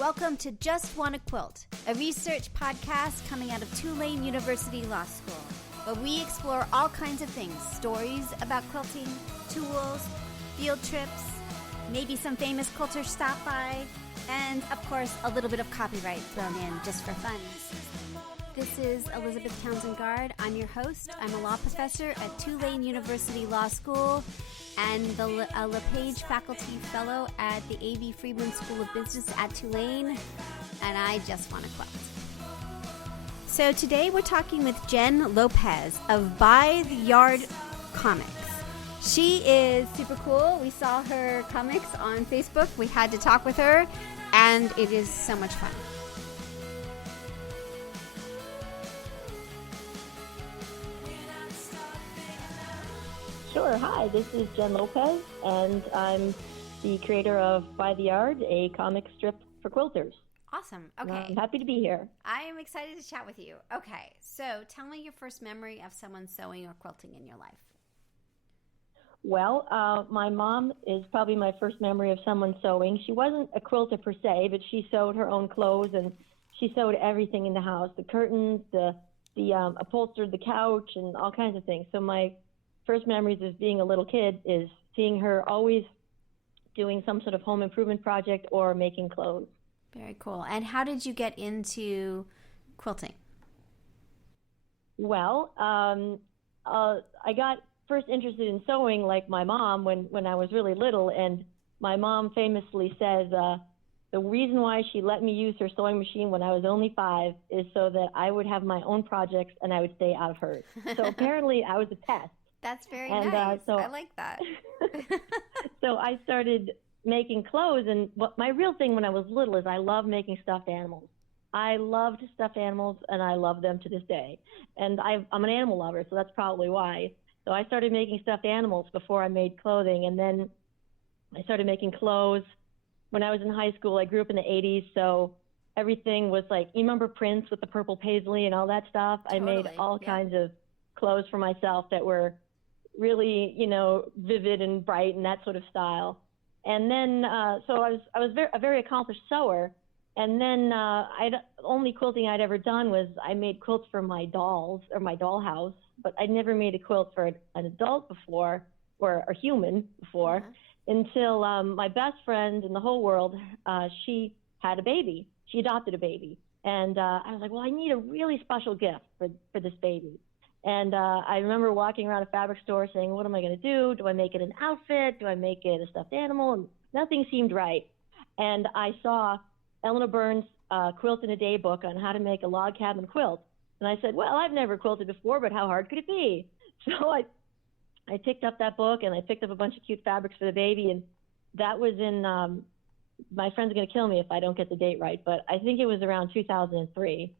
Welcome to Just Wanna Quilt, a research podcast coming out of Tulane University Law School, where we explore all kinds of things, stories about quilting, tools, field trips, maybe some famous quilters stop by, and of course a little bit of copyright thrown in just for fun. This is Elizabeth Townsend Guard. I'm your host. I'm a law professor at Tulane University Law School and the Lopez faculty fellow at the A.V. Friedman School of Business at Tulane, and I just want to quilt. So today we're talking with Jen Lopez of By the Yard Comics. She is super cool. We saw her comics on Facebook. We had to talk with her, and it is so much fun. Sure. Hi, this is Jen Lopez, and I'm the creator of By the Yard, a comic strip for quilters. Awesome. Okay. I'm happy to be here. I am excited to chat with you. Okay. So tell me your first memory of someone sewing or quilting in your life. Well, my mom is probably my first memory of someone sewing. She wasn't a quilter per se, but she sewed her own clothes, and she sewed everything in the house, the curtains, the upholstered the couch, and all kinds of things. So my first memories as being a little kid is seeing her always doing some sort of home improvement project or making clothes. Very cool. And how did you get into quilting? Well, I got first interested in sewing like my mom when I was really little, and my mom famously says the reason why she let me use her sewing machine when I was only 5 is so that I would have my own projects and I would stay out of hers. So apparently I was a pest. That's very nice. I like that. So I started making clothes, and what my real thing when I was little is I love making stuffed animals. I loved stuffed animals, and I love them to this day. And I'm an animal lover, so that's probably why. So I started making stuffed animals before I made clothing, and then I started making clothes when I was in high school. I grew up in the 80s, so everything was like, you remember Prince with the purple paisley and all that stuff? Totally. I made all kinds of clothes for myself that were really, vivid and bright and that sort of style. And then, so I was a very accomplished sewer. And then only quilting I'd ever done was I made quilts for my dolls or my dollhouse, but I'd never made a quilt for an adult before or a human before until my best friend in the whole world, she had a baby. She adopted a baby. And I was like, well, I need a really special gift for this baby. And I remember walking around a fabric store saying, what am I going to do? Do I make it an outfit? Do I make it a stuffed animal? And nothing seemed right. And I saw Eleanor Burns' Quilt in a Day book on how to make a log cabin quilt. And I said, well, I've never quilted before, but how hard could it be? So I picked up that book, and I picked up a bunch of cute fabrics for the baby. And that was in, my friend's going to kill me if I don't get the date right, but I think it was around 2003.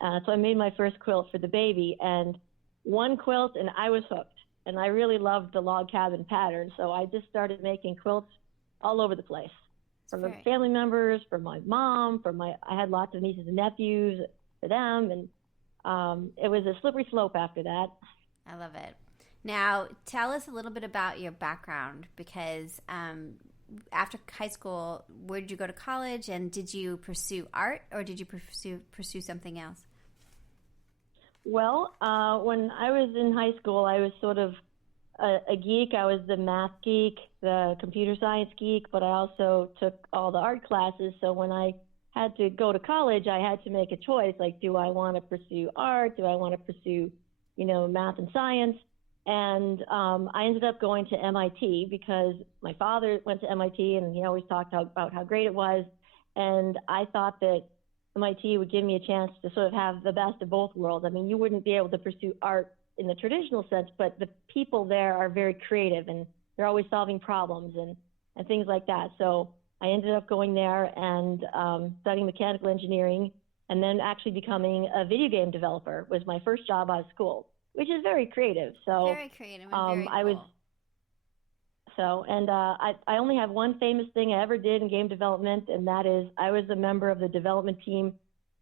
So I made my first quilt for the baby, and one quilt, and I was hooked. And I really loved the log cabin pattern, so I just started making quilts all over the place. From the family members, from my mom, I had lots of nieces and nephews for them, and it was a slippery slope after that. I love it. Now, tell us a little bit about your background, because after high school, where did you go to college, and did you pursue art, or did you pursue something else? Well, when I was in high school, I was sort of a geek. I was the math geek, the computer science geek, but I also took all the art classes. So when I had to go to college, I had to make a choice. Like, do I want to pursue art? Do I want to pursue, math and science? And I ended up going to MIT because my father went to MIT, and he always talked about how great it was. And I thought that MIT would give me a chance to sort of have the best of both worlds. I mean, you wouldn't be able to pursue art in the traditional sense, but the people there are very creative, and they're always solving problems and things like that. So I ended up going there and studying mechanical engineering, and then actually becoming a video game developer was my first job out of school, which is very creative. So very creative and very cool. I only have one famous thing I ever did in game development, and that is I was a member of the development team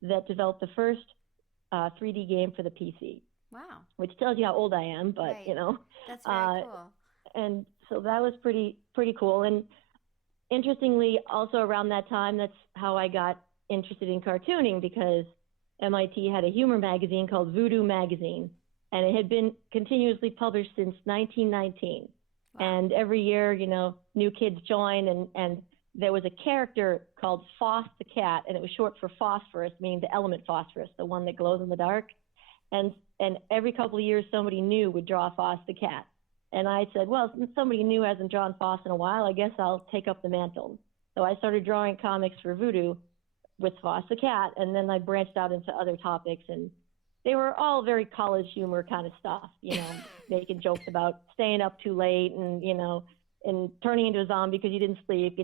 that developed the first 3D game for the PC. Wow. Which tells you how old I am, but That's very cool. And so that was pretty cool. And interestingly, also around that time, that's how I got interested in cartooning, because MIT had a humor magazine called Voodoo Magazine, and it had been continuously published since 1919. Wow. And every year, new kids join, and there was a character called Phos the cat, and it was short for phosphorus, meaning the element phosphorus, the one that glows in the dark. And every couple of years, somebody new would draw Phos the cat. And I said, well, since somebody new hasn't drawn Phos in a while, I guess I'll take up the mantle. So I started drawing comics for Voodoo with Phos the cat, and then I branched out into other topics, and they were all very college humor kind of stuff, making jokes about staying up too late and, and turning into a zombie because you didn't sleep,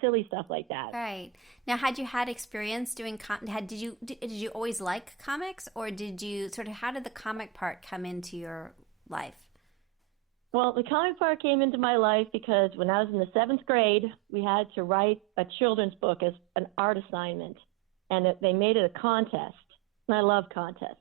silly stuff like that. Right. Now, had you had experience doing, did you always like comics, or did you how did the comic part come into your life? Well, the comic part came into my life because when I was in the 7th grade, we had to write a children's book as an art assignment, and they made it a contest, and I love contests.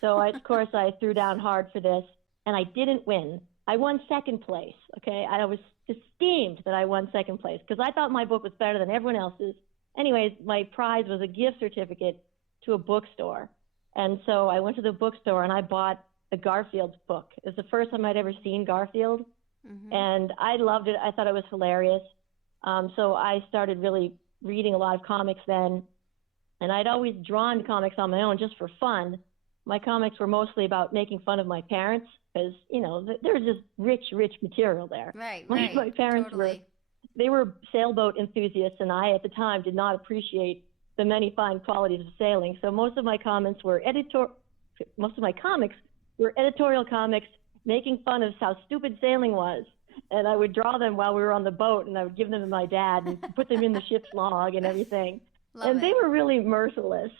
So, of course, I threw down hard for this, and I didn't win. I won 2nd place, okay? I was esteemed that I won 2nd place because I thought my book was better than everyone else's. Anyways, my prize was a gift certificate to a bookstore. And so I went to the bookstore, and I bought a Garfield book. It was the first time I'd ever seen Garfield, and I loved it. I thought it was hilarious. So I started really reading a lot of comics then, and I'd always drawn comics on my own just for fun. My comics were mostly about making fun of my parents because, there was just rich material there. Right. My parents totally. They were sailboat enthusiasts, and I, at the time, did not appreciate the many fine qualities of sailing. So most of my comics were editorial comics making fun of how stupid sailing was. And I would draw them while we were on the boat, and I would give them to my dad and put them in the ship's log and everything. They were really merciless,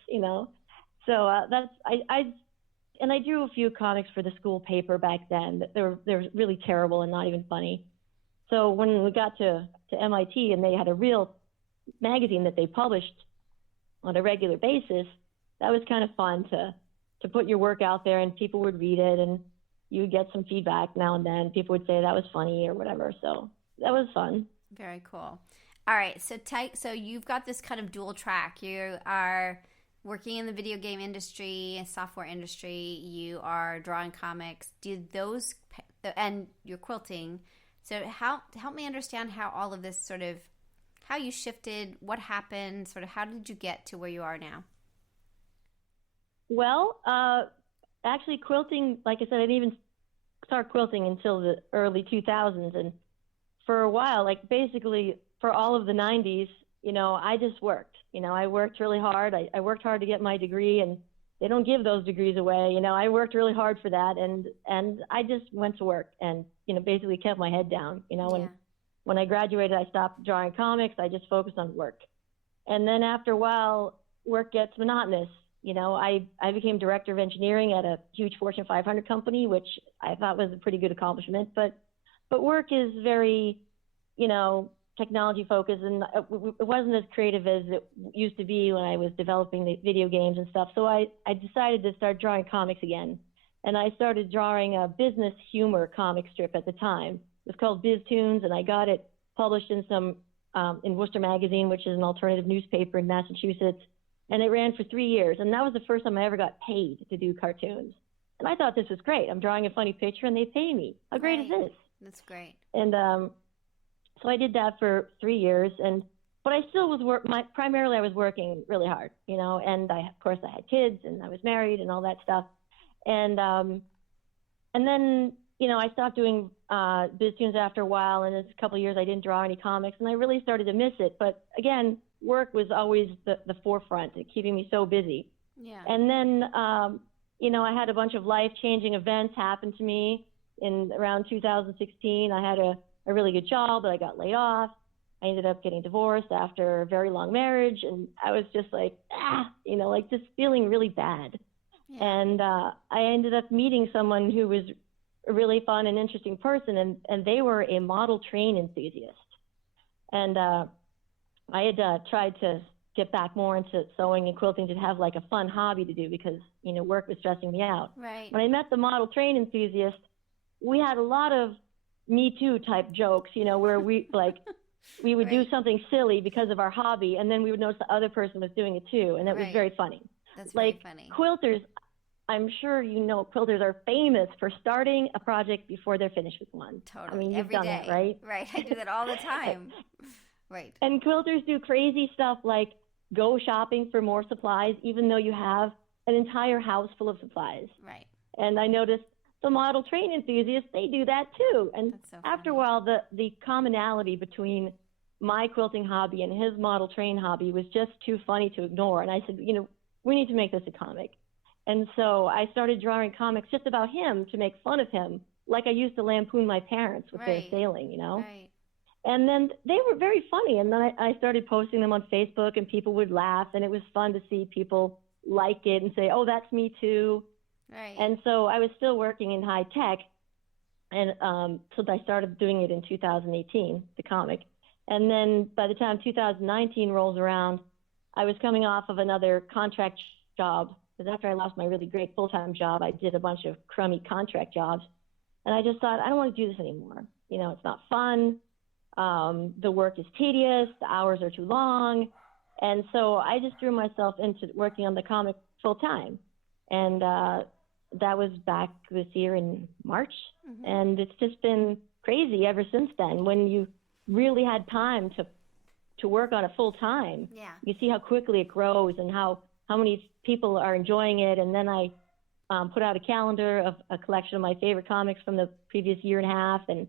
So I drew a few comics for the school paper back then. They were really terrible and not even funny. So when we got to MIT and they had a real magazine that they published on a regular basis, that was kind of fun to put your work out there, and people would read it, and you would get some feedback now and then. People would say that was funny or whatever. So that was fun. Very cool. All right. So you've got this kind of dual track. You are working in the video game industry, software industry. You are drawing comics. And you're quilting. So help me understand how all of this how you shifted, what happened, how did you get to where you are now? Well, actually quilting, like I said, I didn't even start quilting until the early 2000s. And for a while, basically for all of the 90s, I just worked. I worked really hard. I worked hard to get my degree, and they don't give those degrees away. I worked really hard for that, and I just went to work and, basically kept my head down. When I graduated, I stopped drawing comics. I just focused on work. And then after a while, work gets monotonous. I became director of engineering at a huge Fortune 500 company, which I thought was a pretty good accomplishment. But work is very, technology focused, and it wasn't as creative as it used to be when I was developing the video games and stuff. So I decided to start drawing comics again. And I started drawing a business humor comic strip at the time. It was called Biz Tunes, and I got it published in in Worcester Magazine, which is an alternative newspaper in Massachusetts. And it ran for 3 years. And that was the first time I ever got paid to do cartoons. And I thought this was great. I'm drawing a funny picture and they pay me. How great is this? That's great. And so I did that for 3 years. But I still was primarily I was working really hard, and of course I had kids and I was married and all that stuff. And then, I stopped doing Biz Tunes after a while, and in a couple of years I didn't draw any comics, and I really started to miss it. But again, work was always the forefront, keeping me so busy. Yeah. And then, I had a bunch of life-changing events happen to me in around 2016. I had a really good job, but I got laid off. I ended up getting divorced after a very long marriage, and I was just just feeling really bad. Yeah. And I ended up meeting someone who was a really fun and interesting person, and they were a model train enthusiast. And I had tried to get back more into sewing and quilting to have a fun hobby to do because, work was stressing me out. Right. When I met the model train enthusiast, we had a lot of Me Too type jokes, where we we would Right. do something silly because of our hobby, and then we would notice the other person was doing it too, and it was Right. very funny. That's very Like funny. quilters, I'm sure you know quilters are famous for starting a project before they're finished with one. Totally. I mean, you've Every done day. that, right? Right. I do that all the time. Right. And quilters do crazy stuff like go shopping for more supplies, even though you have an entire house full of supplies. Right. And I noticed the model train enthusiasts, they do that too. And That's so after a funny. while, the commonality between my quilting hobby and his model train hobby was just too funny to ignore. And I said, we need to make this a comic. And so I started drawing comics just about him to make fun of him, like I used to lampoon my parents with their Right. sailing, Right. And then they were very funny. And then I started posting them on Facebook, and people would laugh. And it was fun to see people like it and say, oh, that's me too. Right. And so I was still working in high tech. And so I started doing it in 2018, the comic. And then by the time 2019 rolls around, I was coming off of another contract job, because after I lost my really great full-time job, I did a bunch of crummy contract jobs. And I just thought, I don't want to do this anymore. It's not fun. The work is tedious. The hours are too long. And so I just threw myself into working on the comic full-time. And that was back this year in March. Mm-hmm. And it's just been crazy ever since then. When you really had time to work on it full-time, Yeah. you see how quickly it grows and how many people are enjoying it. And then I put out a calendar of a collection of my favorite comics from the previous year and a half, and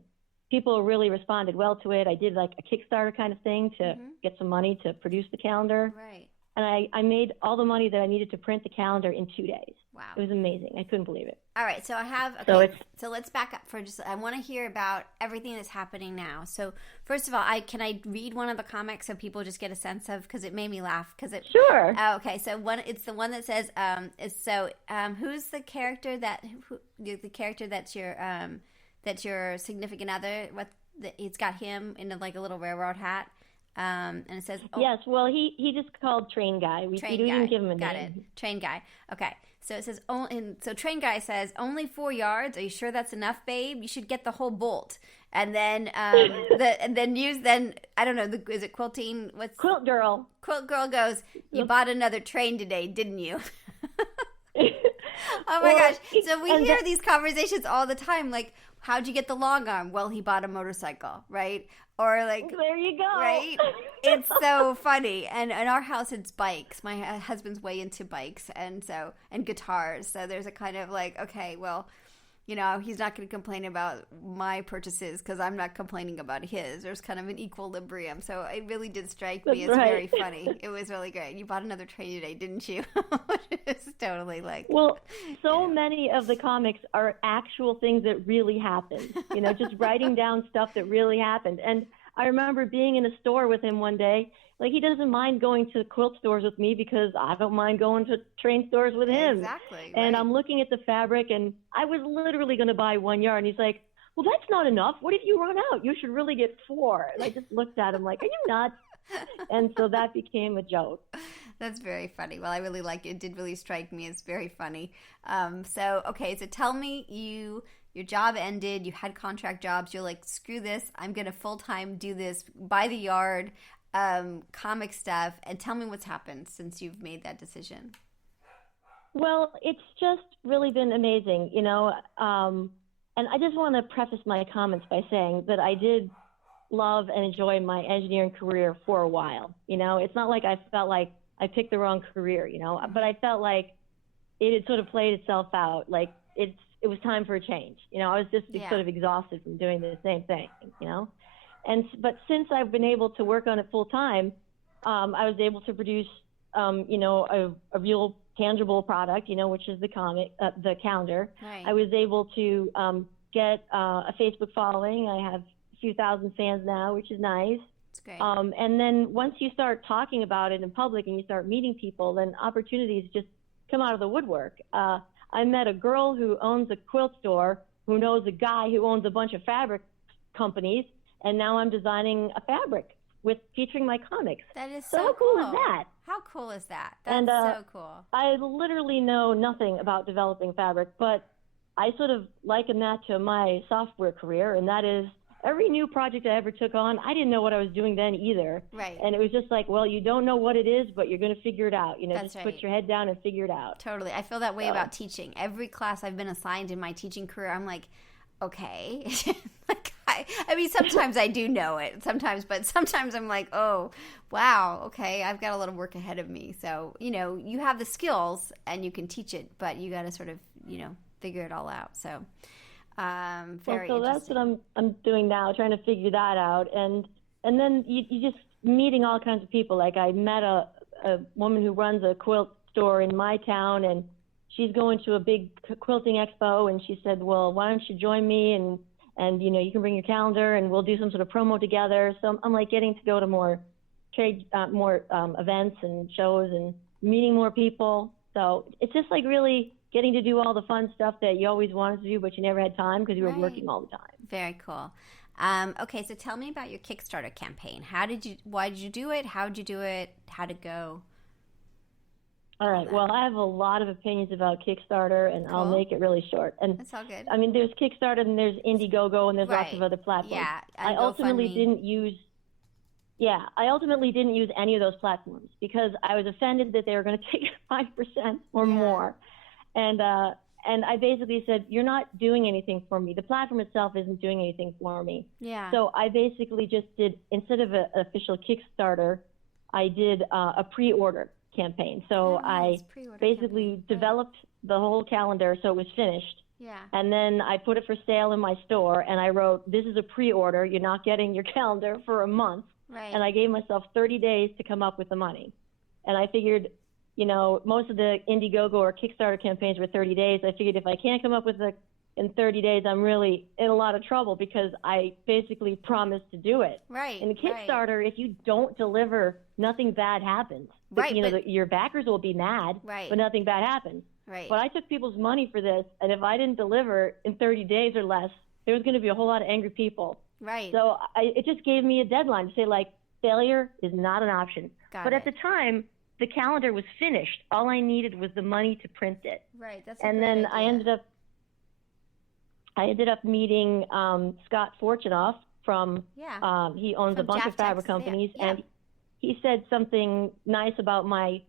people really responded well to it. I did like a Kickstarter kind of thing to get some money to produce the calendar. Right. And I made all the money that I needed to print the calendar in 2 days. Wow. It was amazing. I couldn't believe it. All right, so I have, so let's back up for just, I want to hear about everything that's happening now. So first of all, can I read one of the comics so people just get a sense of, because it made me laugh. Sure. Oh, okay, so it's the one that says, who's the character that's your significant other? It's got him in like a little railroad hat. And it says, yes, well, he just called Train Guy. We didn't give him a name. Got it. Train Guy. Okay. So it says, so Train Guy says, only 4 yards. Are you sure that's enough, babe? You should get the whole bolt. And then, I don't know, is it quilting? Quilt Girl. Quilt Girl goes, you bought another train today, didn't you? Oh my gosh. So we hear these conversations all the time. Like, how'd you get the long arm? Well, he bought a motorcycle, right? Or like, there you go. Right? It's so funny. And in our house, it's bikes. My husband's way into bikes and guitars. So there's a kind of like, okay, well, he's not going to complain about my purchases because I'm not complaining about his. There's kind of an equilibrium. So it really did strike me as very funny. It was really great. You bought another train today, didn't you? It's totally like... Well, many of the comics are actual things that really happened. Just writing down stuff that really happened. And I remember being in a store with him one day. Like, he doesn't mind going to quilt stores with me because I don't mind going to train stores with him. Exactly. And right. I'm looking at the fabric, and I was literally going to buy 1 yard. And he's like, well, that's not enough. What if you run out? You should really get 4. And I just looked at him like, are you nuts? And so that became a joke. That's very funny. Well, I really like it. It did really strike me as very funny. So tell me, your job ended, you had contract jobs, you're like, screw this, I'm going to full-time do this, by the yard, comic stuff, and tell me what's happened since you've made that decision. Well, it's just really been amazing, and I just want to preface my comments by saying that I did love and enjoy my engineering career for a while. It's not like I felt like I picked the wrong career, but I felt like it had sort of played itself out. Like it was time for a change. I was just sort of exhausted from doing the same thing, but since I've been able to work on it full time, I was able to produce, a real tangible product, which is the comic, the calendar. Right. I was able to get a Facebook following. I have a few thousand fans now, which is nice. That's great. And then once you start talking about it in public and you start meeting people, then opportunities just come out of the woodwork. I met a girl who owns a quilt store who knows a guy who owns a bunch of fabric companies, and now I'm designing a fabric featuring my comics. That is so so how cool is that? How cool is that? That's so cool. I literally know nothing about developing fabric, but I sort of liken that to my software career, and that is every new project I ever took on, I didn't know what I was doing then either. Right. And it was just like, well, you don't know what it is, but you're going to figure it out. That's just right. put your head down and figure it out. Totally. I feel that way about teaching. Every class I've been assigned in my teaching career, I'm like, okay. I mean, sometimes I do know it, but sometimes I'm like, oh, wow, okay, I've got a lot of work ahead of me. So, you have the skills and you can teach it, but you got to sort of, figure it all out. So, very so that's interesting. what I'm doing now, trying to figure that out. And then you just meeting all kinds of people. Like I met a woman who runs a quilt store in my town, and she's going to a big quilting expo, and she said, well, why don't you join me, and you can bring your calendar and we'll do some sort of promo together. So I'm like getting to go to more events and shows and meeting more people. So it's just like really getting to do all the fun stuff that you always wanted to do, but you never had time because you were working all the time. Very cool. Okay, so tell me about your Kickstarter campaign. Why did you do it? How did you do it? How'd it go? All right. Well, I have a lot of opinions about Kickstarter, and I'll make it really short. And that's all good. I mean, there's Kickstarter, and there's Indiegogo, and there's lots of other platforms. Yeah, I ultimately didn't use any of those platforms because I was offended that they were going to take 5% or more. And I basically said, you're not doing anything for me. The platform itself isn't doing anything for me. Yeah. So I basically just did, instead of an official Kickstarter, I did a pre-order campaign. So I basically developed the whole calendar so it was finished. Yeah. And then I put it for sale in my store, and I wrote, this is a pre-order. You're not getting your calendar for a month. Right. And I gave myself 30 days to come up with the money. And I figured, most of the Indiegogo or Kickstarter campaigns were 30 days. I figured if I can't come up with it in 30 days, I'm really in a lot of trouble because I basically promised to do it. Right. In the Kickstarter, if you don't deliver, nothing bad happens. Right. Your backers will be mad, but nothing bad happens. Right. But I took people's money for this, and if I didn't deliver in 30 days or less, there was going to be a whole lot of angry people. Right. So it just gave me a deadline to say, failure is not an option. But at the time, the calendar was finished. All I needed was the money to print it. Right. That's and then idea. I ended up meeting Scott Fortunoff from he owns a bunch of fabric companies, and he said something nice about my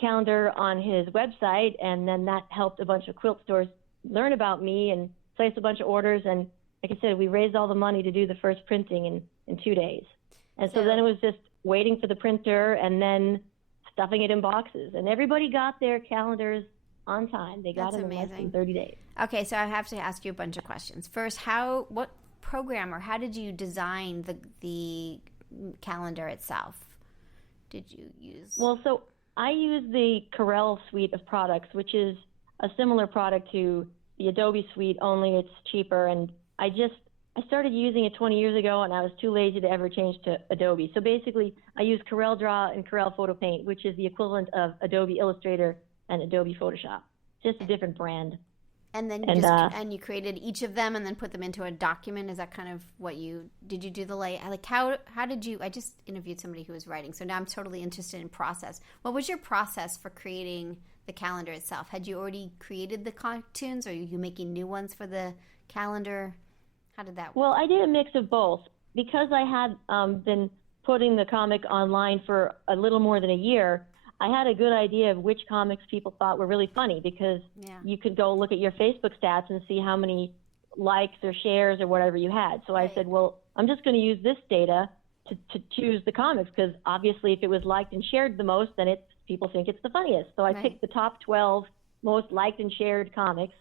calendar on his website, and then that helped a bunch of quilt stores learn about me and place a bunch of orders. And like I said, we raised all the money to do the first printing in 2 days. And so then it was just waiting for the printer and then stuffing it in boxes. And everybody got their calendars on time. They got them in less than 30 days. Okay, so I have to ask you a bunch of questions. First, what program or how did you design the calendar itself? Did you use? Well, so I use the Corel suite of products, which is a similar product to the Adobe suite, only it's cheaper. And I started using it 20 years ago, and I was too lazy to ever change to Adobe. So basically, I use Corel Draw and Corel Photo Paint, which is the equivalent of Adobe Illustrator and Adobe Photoshop, just a different brand. And then you created each of them and then put them into a document. Is that kind of what did you do the layout? Like how did you, I just interviewed somebody who was writing, so now I'm totally interested in process. What was your process for creating the calendar itself? Had you already created the cartoons, or are you making new ones for the calendar? How did that work? Well, I did a mix of both. Because I had been putting the comic online for a little more than a year, I had a good idea of which comics people thought were really funny, because you could go look at your Facebook stats and see how many likes or shares or whatever you had. So I said, well, I'm just going to use this data to choose the comics, because obviously if it was liked and shared the most, then people think it's the funniest. So I picked the top 12 most liked and shared comics,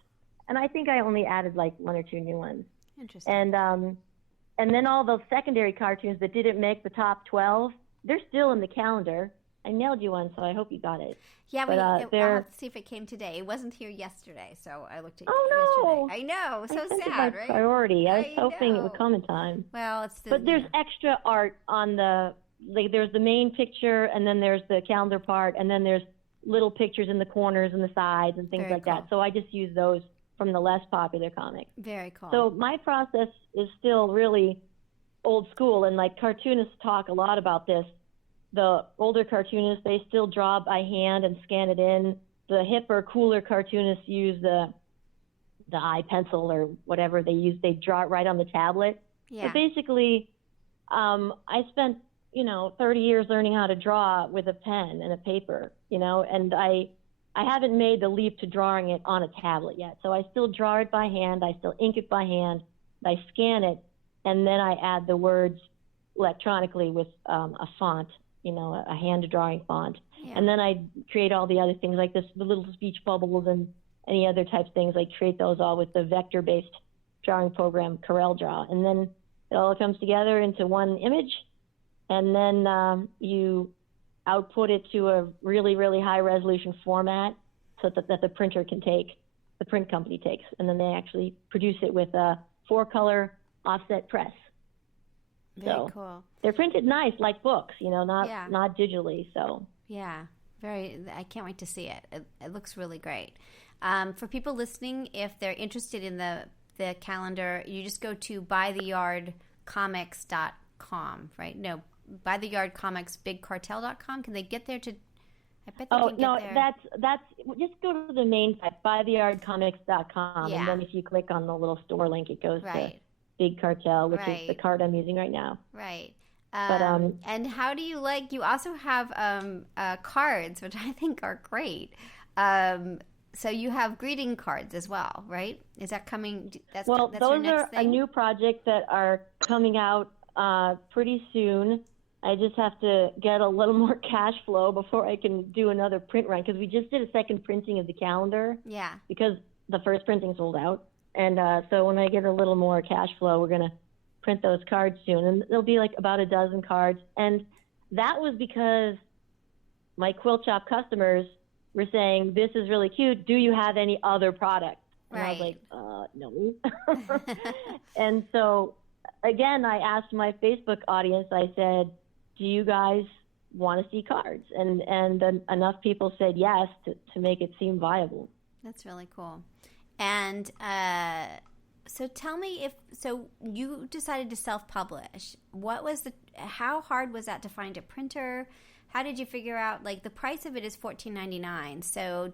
and I think I only added like 1 or 2 new ones. Interesting. And then all those secondary cartoons that didn't make the top 12, they're still in the calendar. I mailed you one, so I hope you got it. Yeah, I'll have to see if it came today. It wasn't here yesterday, so I looked at it yesterday. I know, so sad, right? Priority. I was hoping it would come in time. Well, but there's extra art on there's the main picture, and then there's the calendar part, and then there's little pictures in the corners and the sides and things like that. So I just use those from the less popular comics. Very cool. So my process is still really old school, and like cartoonists talk a lot about this. The older cartoonists, they still draw by hand and scan it in. The hipper, cooler cartoonists use the eye pencil or whatever they use. They draw it right on the tablet. Yeah. But basically, I spent, 30 years learning how to draw with a pen and a paper, and I haven't made the leap to drawing it on a tablet yet. So I still draw it by hand. I still ink it by hand. I scan it, and then I add the words electronically with a font, a hand drawing font. Yeah. And then I create all the other things like the little speech bubbles and any other types of things. I create those all with the vector-based drawing program CorelDRAW. And then it all comes together into one image, and then you output it to a really, really high resolution format so that the printer can take, the print company takes, and then they actually produce it with a 4-color offset press. Very cool. They're printed nice, like books, not digitally. So yeah, I can't wait to see it. It looks really great. For people listening, if they're interested in the calendar, you just go to bytheyardcomics.com, right? No, bytheyardcomicsbigcartel.com. Can they get there to? I bet they can get there. That's just go to the main site, bytheyardcomics.com, Yeah. and then if you click on the little store link, it goes Right. to Big Cartel, which Right. is the card I'm using right now. Right. But and how do you you also have cards, which I think are great. So you have greeting cards as well, right? Is that coming? That's those your next are thing? a new project that are coming out pretty soon. I just have to get a little more cash flow before I can do another print run, because we just did a second printing of the calendar. Yeah. Because the first printing sold out. And so when I get a little more cash flow, we're going to print those cards soon. And there'll be like about a dozen cards. And that was because my quilt shop customers were saying, this is really cute. Do you have any other products? And I was like, no. And so, again, I asked my Facebook audience, I said, do you guys want to see cards? And enough people said yes to make it seem viable. That's really cool. And so tell me so you decided to self-publish. How hard was that to find a printer? How did you figure out, the price of it is $14.99. So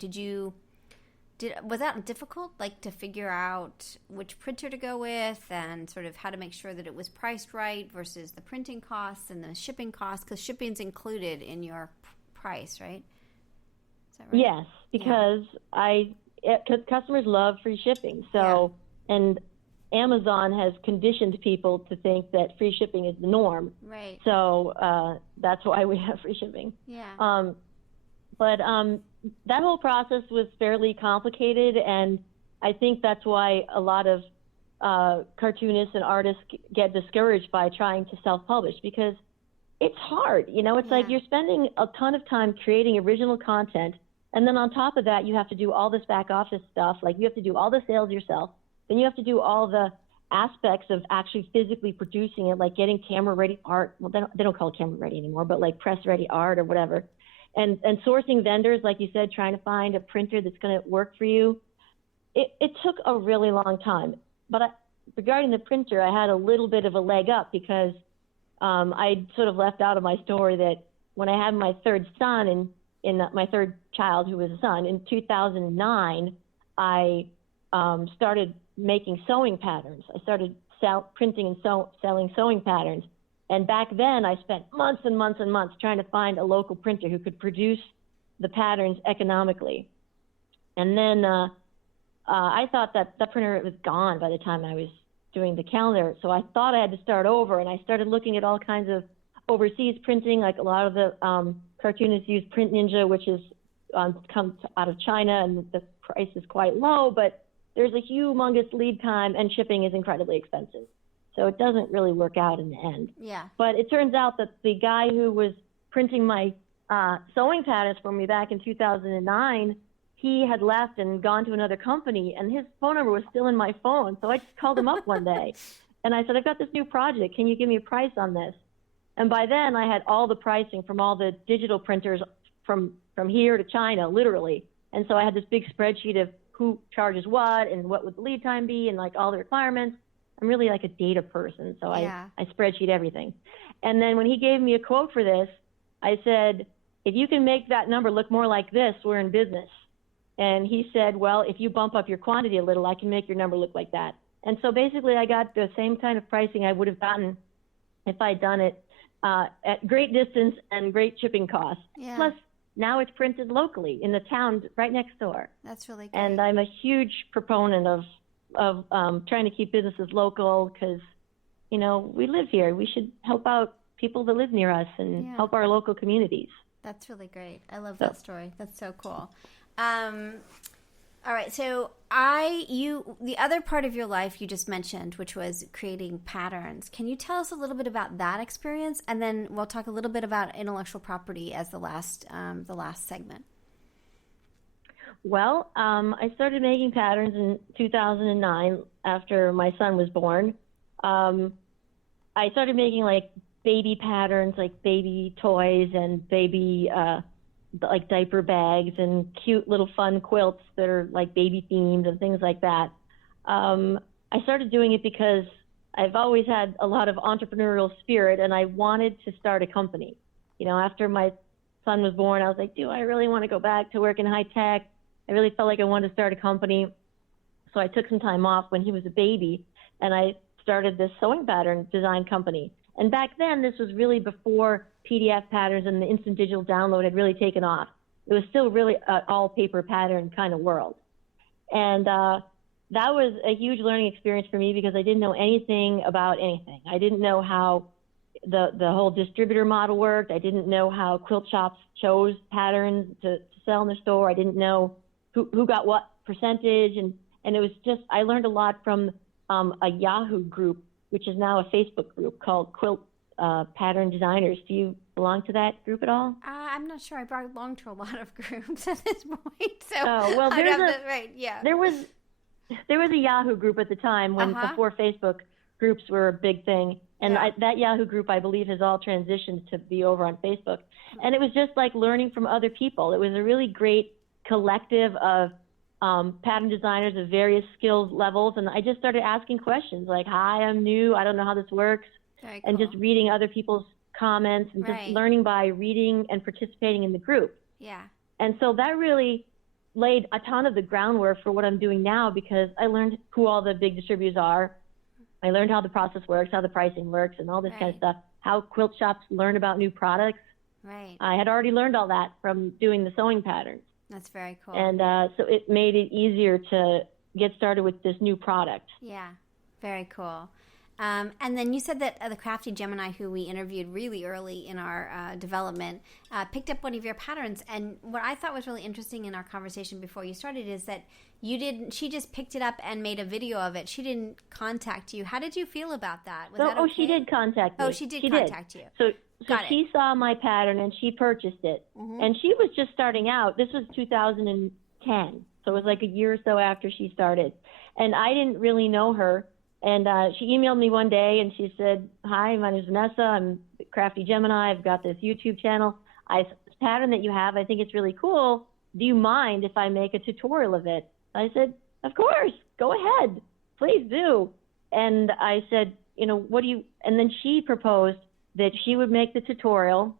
was that difficult, to figure out which printer to go with and sort of how to make sure that it was priced right versus the printing costs and the shipping costs? Because shipping's included in your price, right? Is that right? Yes, because customers love free shipping. So, and Amazon has conditioned people to think that free shipping is the norm. Right. So that's why we have free shipping. Yeah. But that whole process was fairly complicated, and I think that's why a lot of cartoonists and artists get discouraged by trying to self-publish, because it's hard. It's like you're spending a ton of time creating original content, and then on top of that, you have to do all this back office stuff. Like, you have to do all the sales yourself. Then you have to do all the aspects of actually physically producing it, like getting camera-ready art. Well, they don't call it camera-ready anymore, but like press-ready art or whatever. And sourcing vendors, like you said, trying to find a printer that's going to work for you. It took a really long time. But regarding the printer, I had a little bit of a leg up because I sort of left out of my story that when I had my third son my third child, who was a son, in 2009, I started making sewing patterns. I started printing and selling sewing patterns. And back then, I spent months and months and months trying to find a local printer who could produce the patterns economically. And then I thought that printer was gone by the time I was doing the calendar. So I thought I had to start over, and I started looking at all kinds of overseas printing. Like, a lot of the cartoonists use Print Ninja, which is comes out of China, and the price is quite low, but there's a humongous lead time, and shipping is incredibly expensive. So it doesn't really work out in the end. Yeah. But it turns out that the guy who was printing my sewing patterns for me back in 2009, he had left and gone to another company, and his phone number was still in my phone. So I just called him up one day, and I said, I've got this new project. Can you give me a price on this? And by then, I had all the pricing from all the digital printers from here to China, literally. And so I had this big spreadsheet of who charges what and what would the lead time be and like all the requirements. I'm really like a data person, so I spreadsheet everything. And then when he gave me a quote for this, I said, if you can make that number look more like this, we're in business. And he said, well, if you bump up your quantity a little, I can make your number look like that. And so basically I got the same kind of pricing I would have gotten if I'd done it at great distance and great shipping costs. Yeah. Plus, now it's printed locally in the town right next door. That's really great. And I'm a huge proponent of trying to keep businesses local because, you know, we live here. We should help out people that live near us and help our local communities. That's really great. I love that story. That's so cool. All right, so the other part of your life you just mentioned, which was creating patterns. Can you tell us a little bit about that experience, and then we'll talk a little bit about intellectual property as the last segment. Well, I started making patterns in 2009 after my son was born. I started making like baby patterns, like baby toys and baby like diaper bags and cute little fun quilts that are like baby themed and things like that. I started doing it because I've always had a lot of entrepreneurial spirit and I wanted to start a company. You know, after my son was born, I was like, do I really want to go back to work in high tech? I really felt like I wanted to start a company. So I took some time off when he was a baby and I started this sewing pattern design company. And back then, this was really before PDF patterns and the instant digital download had really taken off. It was still really an all paper pattern kind of world. And that was a huge learning experience for me because I didn't know anything about anything. I didn't know how the whole distributor model worked. I didn't know how quilt shops chose patterns to sell in the store. I didn't know who got what percentage. And it was just, I learned a lot from a Yahoo group, which is now a Facebook group called Quilt Pattern Designers. Do you belong to that group at all? I'm not sure. I belong to a lot of groups at this point. So there was a Yahoo group at the time when before Facebook groups were a big thing. And that Yahoo group, I believe, has all transitioned to be over on Facebook. And it was just like learning from other people. It was a really great collective of pattern designers of various skills levels. And I just started asking questions like, hi, I'm new. I don't know how this works. Very and cool. just reading other people's comments and just learning by reading and participating in the group. Yeah. And so that really laid a ton of the groundwork for what I'm doing now because I learned who all the big distributors are. I learned how the process works, how the pricing works, and all this kind of stuff, how quilt shops learn about new products. Right. I had already learned all that from doing the sewing patterns. That's very cool. And so it made it easier to get started with this new product. Yeah, very cool. And then you said that the Crafty Gemini, who we interviewed really early in our development, picked up one of your patterns. And what I thought was really interesting in our conversation before you started is that she just picked it up and made a video of it. She didn't contact you. How did you feel about that? Was that okay? She did contact me. Oh, she did contact you. So she saw my pattern and she purchased it. Mm-hmm. And she was just starting out. This was 2010. So it was like a year or so after she started. And I didn't really know her. And she emailed me one day and she said, hi, my name is Vanessa. I'm Crafty Gemini. I've got this YouTube channel. This pattern that you have, I think it's really cool. Do you mind if I make a tutorial of it? I said, of course, go ahead. Please do. And I said, and then she proposed that she would make the tutorial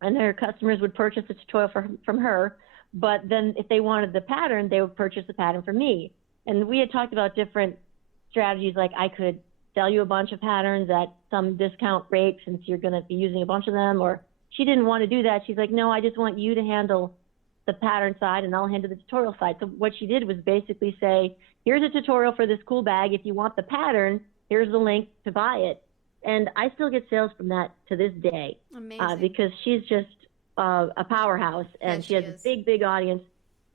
and her customers would purchase the tutorial from her. But then if they wanted the pattern, they would purchase the pattern from me. And we had talked about different strategies, like I could sell you a bunch of patterns at some discount rate since you're going to be using a bunch of them, or she didn't want to do that. She's like, no, I just want you to handle the pattern side and I'll handle the tutorial side. So what she did was basically say, here's a tutorial for this cool bag. If you want the pattern, here's the link to buy it. And I still get sales from that to this day. Amazing. Because she's just a powerhouse and she has a big, big audience.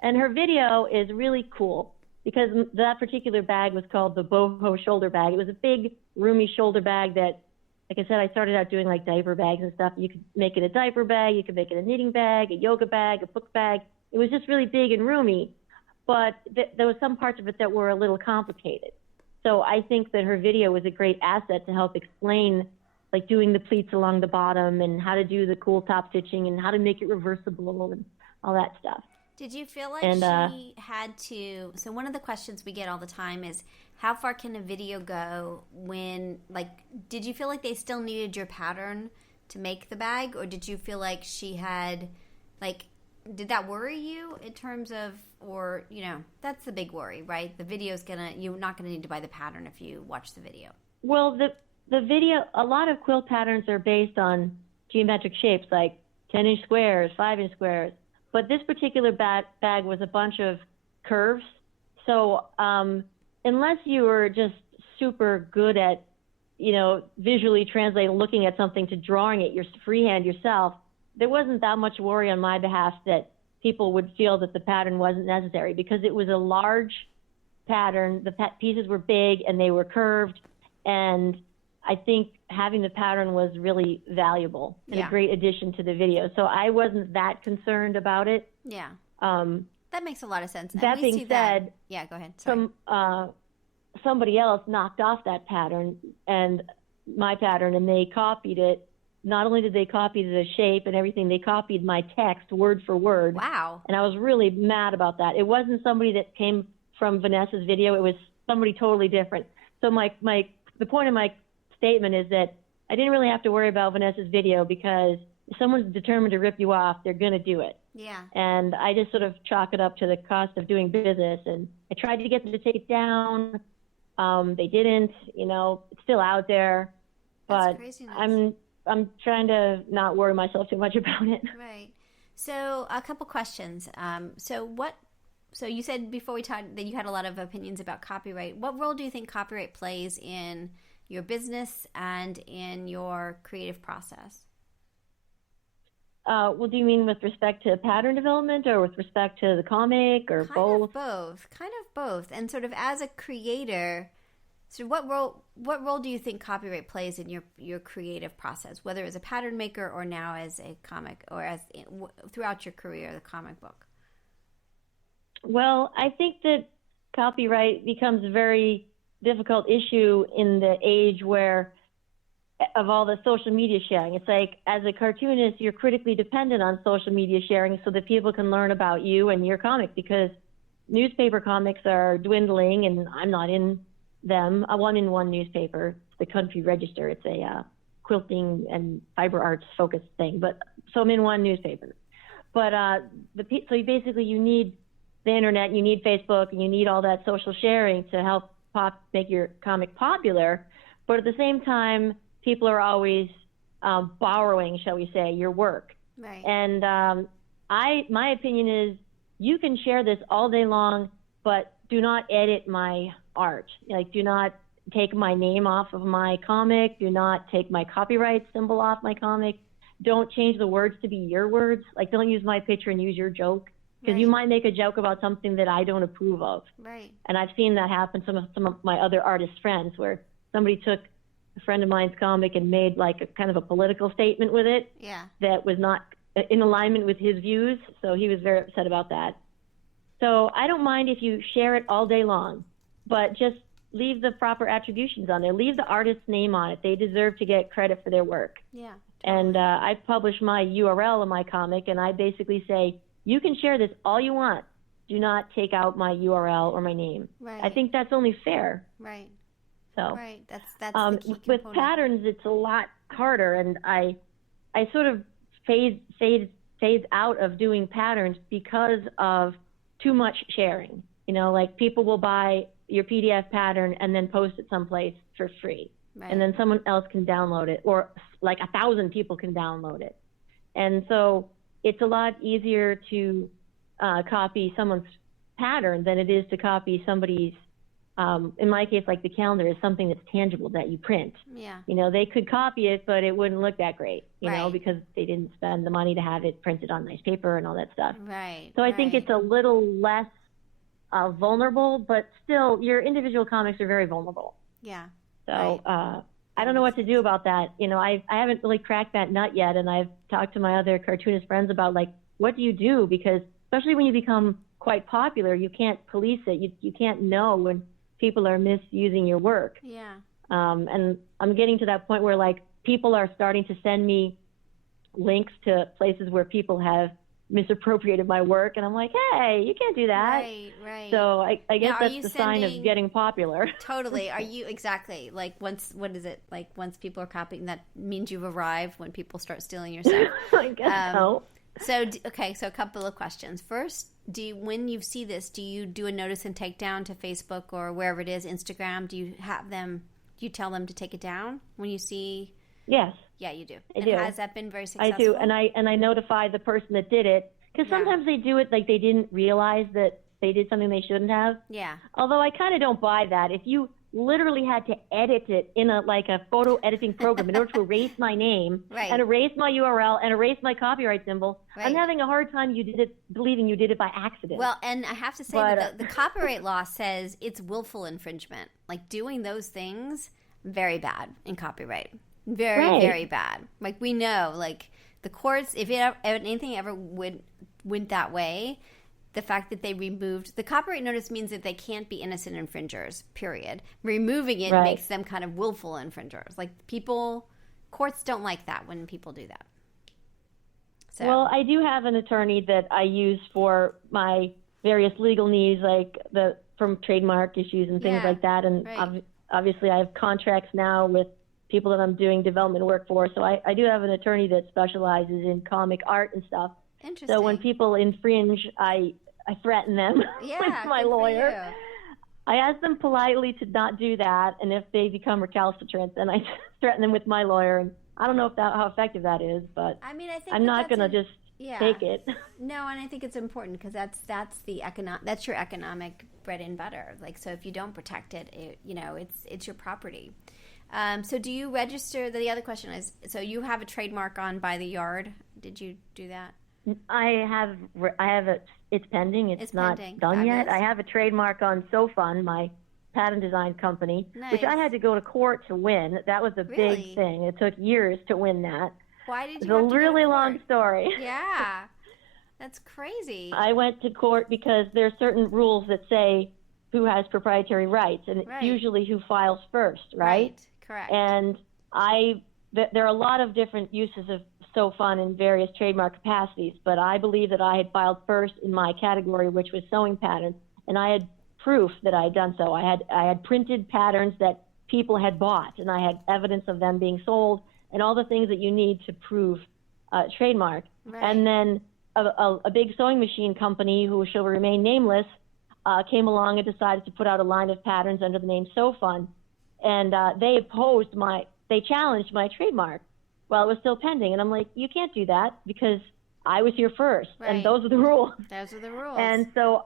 And her video is really cool, because that particular bag was called the boho shoulder bag. It was a big, roomy shoulder bag that, like I said, I started out doing like diaper bags and stuff. You could make it a diaper bag, you could make it a knitting bag, a yoga bag, a book bag. It was just really big and roomy, but there was some parts of it that were a little complicated. So I think that her video was a great asset to help explain, like doing the pleats along the bottom and how to do the cool top stitching and how to make it reversible and all that stuff. Did you feel like she had to, so one of the questions we get all the time is, how far can a video go when, did you feel like they still needed your pattern to make the bag? Or did you feel like she had, Did that worry you in terms of, or, that's the big worry, right? The video's you're not going to need to buy the pattern if you watch the video. Well, the video, a lot of quilt patterns are based on geometric shapes, like 10-inch squares, 5-inch squares. But this particular bag was a bunch of curves. So unless you were just super good at, visually translating, looking at something to drawing it freehand yourself, there wasn't that much worry on my behalf that people would feel that the pattern wasn't necessary, because it was a large pattern. The pieces were big and they were curved. And I think having the pattern was really valuable and a great addition to the video. So I wasn't that concerned about it. Yeah. That makes a lot of sense. That being said, yeah, go ahead. Sorry. Somebody else knocked off that pattern and my pattern, and they copied it. Not only did they copy the shape and everything, they copied my text word for word. Wow. And I was really mad about that. It wasn't somebody that came from Vanessa's video. It was somebody totally different. So the point of my statement is that I didn't really have to worry about Vanessa's video, because if someone's determined to rip you off, they're going to do it. Yeah. And I just sort of chalk it up to the cost of doing business. And I tried to get them to take it down. They didn't, it's still out there. But I'm trying to not worry myself too much about it. Right. So a couple questions. So you said before we talked that you had a lot of opinions about copyright. What role do you think copyright plays in your business and in your creative process? Well, do you mean with respect to pattern development, or with respect to the comic, or both? Kind of both. And sort of as a creator, so what role do you think copyright plays in your creative process, whether as a pattern maker or now as a comic, or throughout your career, the comic book? Well, I think that copyright becomes a very difficult issue in the age of all the social media sharing. It's like, as a cartoonist, you're critically dependent on social media sharing so that people can learn about you and your comic, because newspaper comics are dwindling, and I'm not in them. I'm in one newspaper, the Country Register. It's a quilting and fiber arts focused thing. So I'm in one newspaper. But so you need the internet, you need Facebook, and you need all that social sharing to help make your comic popular. But at the same time, people are always borrowing, shall we say, your work. Right. And my opinion is, you can share this all day long, but do not edit my art. Like, do not take my name off of my comic. Do not take my copyright symbol off my comic. Don't change the words to be your words. Like, don't use my picture and use your joke, because you might make a joke about something that I don't approve of. Right. And I've seen that happen to some of my other artist friends, where somebody took a friend of mine's comic and made like a kind of a political statement with it. Yeah. That was not in alignment with his views. So he was very upset about that. So I don't mind if you share it all day long, but just leave the proper attributions on there. Leave the artist's name on it. They deserve to get credit for their work. Yeah. And I publish my URL in my comic, and I basically say, you can share this all you want. Do not take out my URL or my name. Right. I think that's only fair. Right. So, right. That's the key with component. patterns, it's a lot harder, and I sort of phase out of doing patterns because of too much sharing. Like, people will buy your PDF pattern and then post it someplace for free. Right. And then someone else can download it, or like 1,000 people can download it. And so it's a lot easier to copy someone's pattern than it is to copy somebody's, in my case, like the calendar is something that's tangible that you print. Yeah. They could copy it, but it wouldn't look that great, right. because they didn't spend the money to have it printed on nice paper and all that stuff. Right. So I think it's a little less vulnerable, but still, your individual comics are very vulnerable. Yeah. So I don't know what to do about that. I haven't really cracked that nut yet, and I've talked to my other cartoonist friends about, like, what do you do? Because especially when you become quite popular, you can't police it. You can't know when people are misusing your work. Yeah. And I'm getting to that point where, like, people are starting to send me links to places where people have misappropriated my work, and I'm like, hey, you can't do that. Right. So I guess that's the sign of getting popular. Totally. Are you exactly like once people are copying, that means you've arrived when people start stealing your stuff. I guess so. So a couple of questions. First, when you see this, do you do a notice and take down to Facebook or wherever it is, Instagram? Do you tell them to take it down when you see? Yes. Yeah, you do. I do. Has that been very successful? I do, and I notify the person that did it, because sometimes they do it like they didn't realize that they did something they shouldn't have. Yeah. Although I kind of don't buy that. If you literally had to edit it in a photo editing program in order to erase my name and erase my URL and erase my copyright symbol, I'm having a hard time believing you did it by accident. Well, and I have to say that the copyright law says it's willful infringement. Like doing those things, very bad in copyright. Very, very bad. Like we know, like the courts, if anything ever went that way, the fact that they removed the copyright notice means that they can't be innocent infringers, period. Removing it makes them kind of willful infringers. Like courts don't like that when people do that. So. Well, I do have an attorney that I use for my various legal needs, like from trademark issues and things like that. And obviously I have contracts now with people that I'm doing development work for. So I do have an attorney that specializes in comic art and stuff. Interesting. So when people infringe, I threaten them with my lawyer. I ask them politely to not do that, and if they become recalcitrant, then I threaten them with my lawyer. And I don't know how effective that is, but I mean, I think I'm not going to just take it. No, and I think it's important because that's your economic bread and butter. Like, so if you don't protect it, it's your property. So do you register? The other question is, so you have a trademark on By the Yard. Did you do that? I have it's pending. It's not pending. Done yet. I have a trademark on SoFun, my pattern design company, which I had to go to court to win. That was a big thing. It took years to win that. Why did you? It's a really long story. Yeah, that's crazy. I went to court because there are certain rules that say who has proprietary rights, and it's usually who files first, right? Correct. And there are a lot of different uses of SoFun in various trademark capacities, but I believe that I had filed first in my category, which was sewing patterns, and I had proof that I had done so. I had printed patterns that people had bought, and I had evidence of them being sold, and all the things that you need to prove trademark. And then a big sewing machine company, who shall remain nameless, came along and decided to put out a line of patterns under the name SoFun, and they challenged my trademark while it was still pending. And I'm like, you can't do that because I was here first, and those are the rules. Those are the rules. And so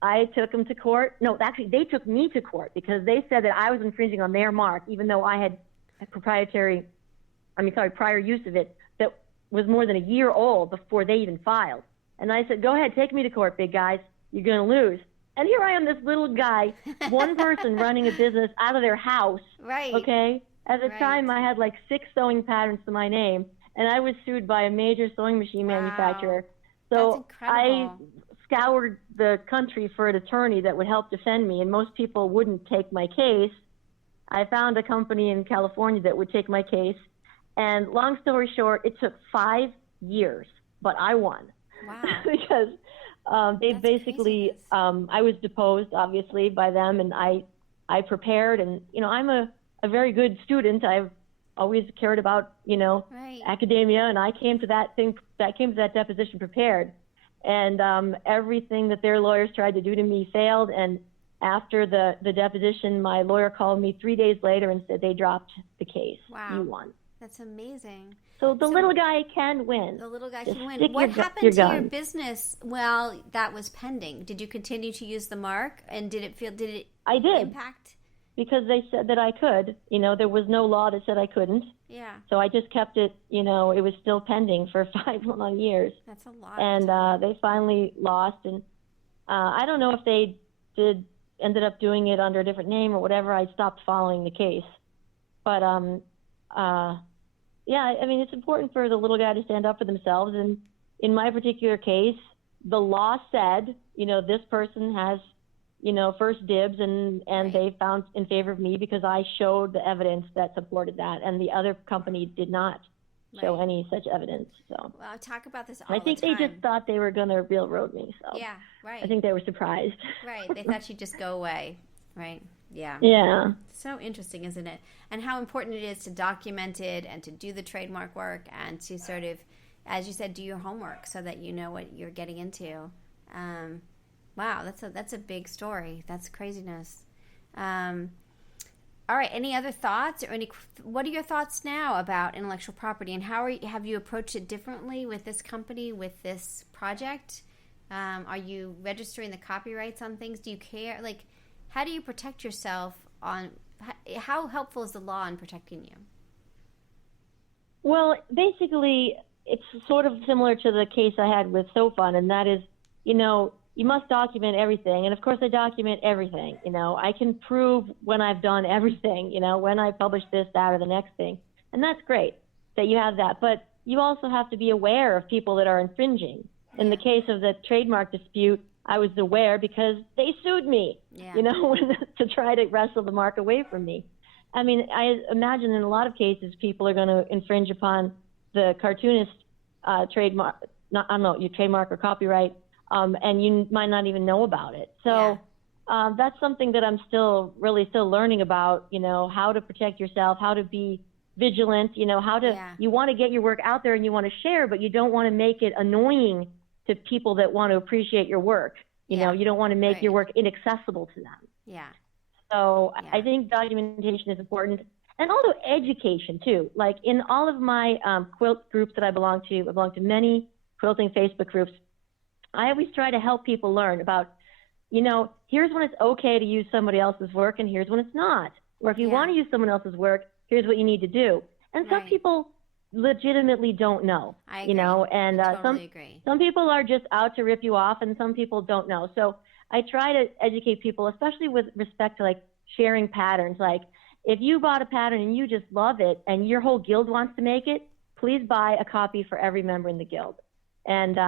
I took them to court. No, actually, they took me to court because they said that I was infringing on their mark, even though I had prior use of it that was more than a year old before they even filed. And I said, go ahead, take me to court, big guys. You're going to lose. And here I am, this little guy, one person running a business out of their house. Okay? At the time, I had 6 sewing patterns to my name, and I was sued by a major sewing machine manufacturer. So I scoured the country for an attorney that would help defend me, and most people wouldn't take my case. I found a company in California that would take my case, and long story short, it took 5 years, but I won. Wow. Because they basically, I was deposed, obviously, by them, and I prepared, and, I'm a very good student. I've always cared about, academia, and I came to that deposition prepared. And everything that their lawyers tried to do to me failed. And after the deposition, my lawyer called me 3 days later and said they dropped the case. Wow. You won. That's amazing. So the little guy can win. The little guy can win. What happened to your business while that was pending? Did you continue to use the mark? And did it I did. Impact? Because they said that I could. There was no law that said I couldn't. Yeah. So I just kept it, it was still pending for 5 long years. That's a lot. And they finally lost. And I don't know if they ended up doing it under a different name or whatever. I stopped following the case. But, yeah, I mean, it's important for the little guy to stand up for themselves. And in my particular case, the law said, this person has, first dibs, and they found in favor of me because I showed the evidence that supported that, and the other company did not show any such evidence. So, well, talk about this all the time. I think they just thought they were going to railroad me. So yeah, right. I think they were surprised. Right, they thought she'd just go away. Right. Yeah. Yeah. So interesting, isn't it? And how important it is to document it and to do the trademark work and to sort of, as you said, do your homework so that you know what you're getting into. Wow, that's a big story. That's craziness. All right. Any other thoughts, or what are your thoughts now about intellectual property, and have you approached it differently with this company, with this project? Are you registering the copyrights on things? Do you care? Like, how do you protect yourself how helpful is the law in protecting you? Well, basically, it's sort of similar to the case I had with SoFun, and that is, you must document everything. And of course, I document everything. I can prove when I've done everything, when I publish this, that, or the next thing. And that's great that you have that. But you also have to be aware of people that are infringing. In the case of the trademark dispute, I was aware because they sued me, to try to wrestle the mark away from me. I mean, I imagine in a lot of cases, people are going to infringe upon the cartoonist trademark, your trademark or copyright, and you might not even know about it. So that's something that I'm still learning about, how to protect yourself, how to be vigilant, you want to get your work out there and you want to share, but you don't want to make it annoying to people that want to appreciate your work. You don't want to make your work inaccessible to them. Yeah. So I think documentation is important, and also education too. Like in all of my quilt groups that I belong to many quilting Facebook groups. I always try to help people learn about, here's when it's okay to use somebody else's work, and here's when it's not. Or if you want to use someone else's work, here's what you need to do. And some people legitimately don't know, I agree. And I totally agree. Some people are just out to rip you off, and some people don't know. So I try to educate people, especially with respect to like sharing patterns. Like if you bought a pattern and you just love it and your whole guild wants to make it, please buy a copy for every member in the guild. And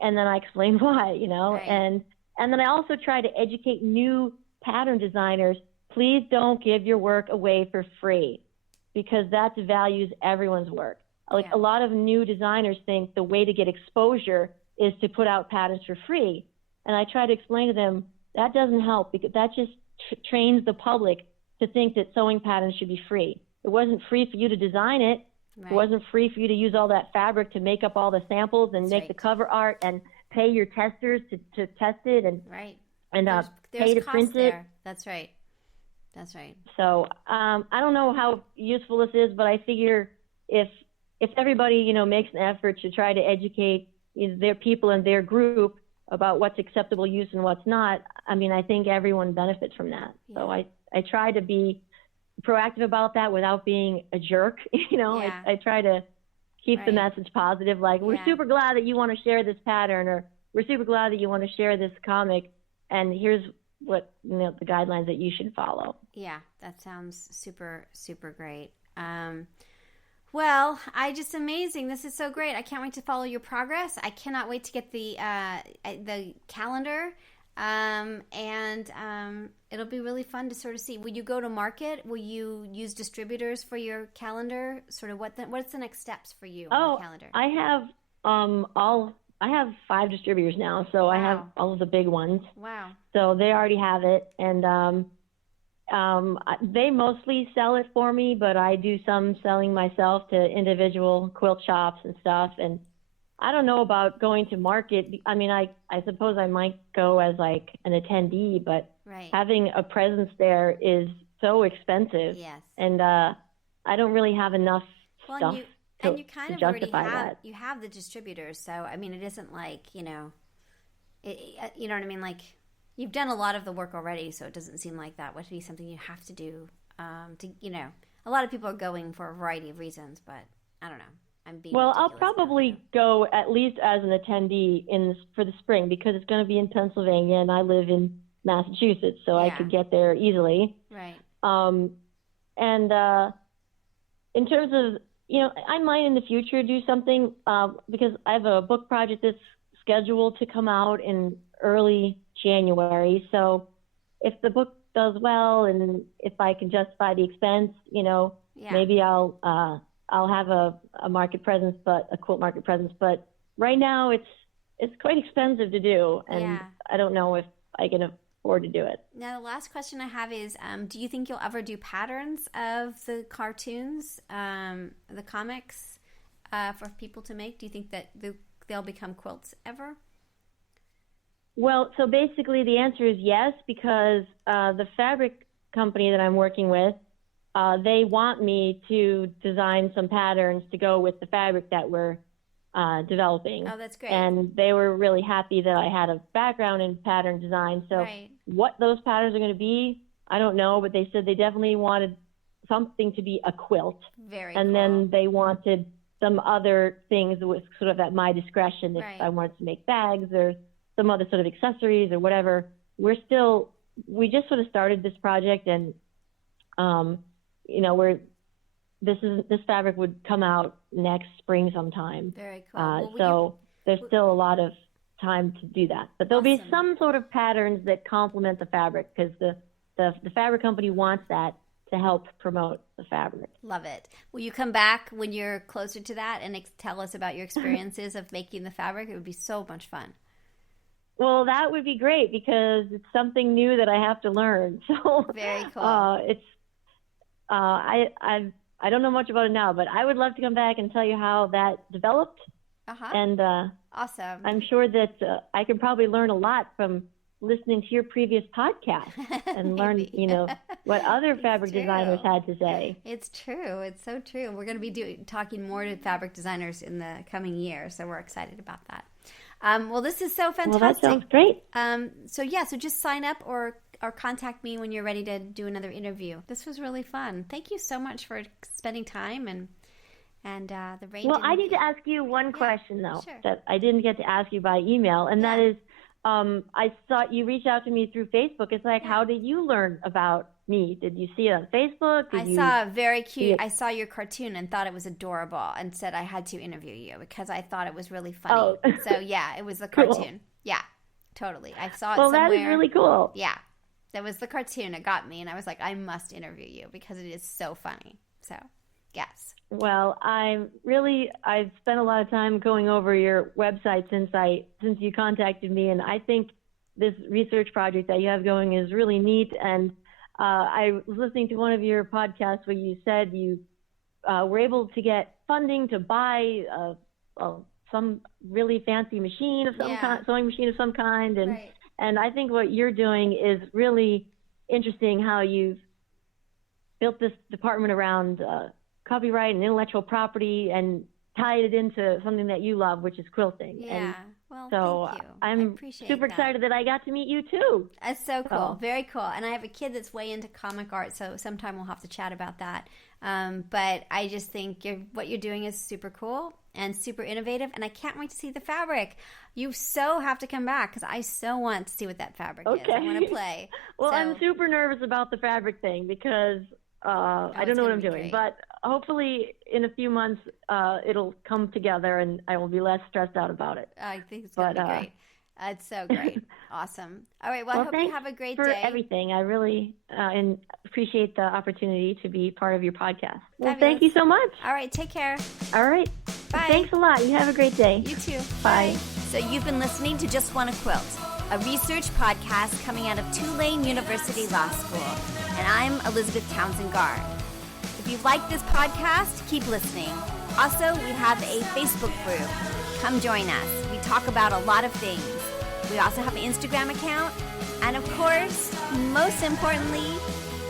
and then I explain why, and then I also try to educate new pattern designers. Please don't give your work away for free, because that devalues everyone's work. Like a lot of new designers think the way to get exposure is to put out patterns for free. And I try to explain to them that doesn't help, because that just trains the public to think that sewing patterns should be free. It wasn't free for you to design it. It wasn't free for you to use all that fabric to make up all the samples and make the cover art and pay your testers to test it and there's pay to print it. That's right. That's right. So I don't know how useful this is, but I figure if everybody makes an effort to try to educate their people in their group about what's acceptable use and what's not, I mean, I think everyone benefits from that. Yeah. So I try to be proactive about that without being a jerk. I try to keep the message positive. Like, we're super glad that you want to share this pattern, or we're super glad that you want to share this comic, and here's what the guidelines that you should follow. Yeah, that sounds super, super great. Well, amazing. This is so great. I can't wait to follow your progress. I cannot wait to get the calendar. It'll be really fun to sort of see. Will you go to market? Will you use distributors for your calendar? Sort of what's the next steps for you on the calendar? I have 5 distributors now, so I have all of the big ones. Wow. So they already have it, and they mostly sell it for me, but I do some selling myself to individual quilt shops and stuff. And I don't know about going to market. I mean, I suppose I might go as like an attendee, but having a presence there is so expensive. Yes. And I don't really have enough stuff and you kind of already have you have the distributors. So I mean, it isn't like you know what I mean. Like you've done a lot of the work already, so it doesn't seem like that would be something you have to do. A lot of people are going for a variety of reasons, but I don't know. Well, I'll probably go at least as an attendee for the spring, because it's going to be in Pennsylvania and I live in Massachusetts, so I could get there easily. Right. And in terms of, I might in the future do something because I have a book project that's scheduled to come out in early January. So if the book does well and if I can justify the expense, maybe I'll have a market presence, but a quilt market presence. But right now it's quite expensive to do, and I don't know if I can afford to do it. Now, the last question I have is, do you think you'll ever do patterns of the cartoons, the comics? for people to make? Do you think that they'll become quilts ever? Well, so basically the answer is yes, because the fabric company that I'm working with, they want me to design some patterns to go with the fabric that we're developing. Oh, that's great. And they were really happy that I had a background in pattern design. So what those patterns are going to be, I don't know, but they said they definitely wanted something to be a quilt. Very and cool. Then they wanted some other things that was sort of at my discretion if I wanted to make bags or some other sort of accessories or whatever. We just sort of started this project, and this fabric would come out next spring sometime. Very cool. So there's still a lot of time to do that. But there'll be some sort of patterns that complement the fabric, because the fabric company wants that to help promote the fabric. Love it. Will you come back when you're closer to that and tell us about your experiences of making the fabric? It would be so much fun. Well, that would be great, because it's something new that I have to learn. So very cool. I don't know much about it now, but I would love to come back and tell you how that developed. And awesome. I'm sure that I could probably learn a lot from listening to your previous podcast and learn, what other fabric designers had to say. It's true. It's so true. We're going to be talking more to fabric designers in the coming year, so we're excited about that. Well, this is so fantastic. Well, that sounds great. So just sign up or contact me when you're ready to do another interview. This was really fun. Thank you so much for spending time and the range. Well, I need to ask you one question, though, sure. that I didn't get to ask you by email, and that is, I saw you reach out to me through Facebook. It's like, how did you learn about me? Did you see it on Facebook? Saw a very cute. I saw your cartoon and thought it was adorable and said I had to interview you because I thought it was really funny. Oh. So yeah, it was the cartoon. Cool. Yeah, totally. I saw it somewhere. Well, that is really cool. Yeah, that was the cartoon. It got me, and I was like, I must interview you because it is so funny. So yes. Well, I've spent a lot of time going over your website since you contacted me, and I think this research project that you have going is really neat. And I was listening to one of your podcasts where you said you were able to get funding to buy some really fancy machine of some kind, sewing machine of some kind, and I think what you're doing is really interesting. How you've built this department around copyright and intellectual property and tied it into something that you love, which is quilting. Yeah. And well, so thank you. I'm super excited that I got to meet you too. That's so cool. Very cool. And I have a kid that's way into comic art, so sometime we'll have to chat about that. But I just think what you're doing is super cool and super innovative, and I can't wait to see the fabric. You so have to come back because I so want to see what that fabric is. I want to play. Well, I'm super nervous about the fabric thing because I don't know what I'm doing. But hopefully in a few months it'll come together and I will be less stressed out about it. I think it's going to be great. It's so great. Awesome. All right. Well, I hope you have a great day. Thanks for everything. I really appreciate the opportunity to be part of your podcast. Well, thank you so much. All right. Take care. All right. Bye. Thanks a lot. You have a great day. You too. Bye. So you've been listening to Just Wanna Quilt, a research podcast coming out of Tulane University Law School. And I'm Elizabeth Townsend Gard. If you like this podcast, keep listening. Also, we have a Facebook group. Come join us. We talk about a lot of things. We also have an Instagram account. And of course, most importantly,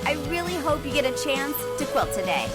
I really hope you get a chance to quilt today.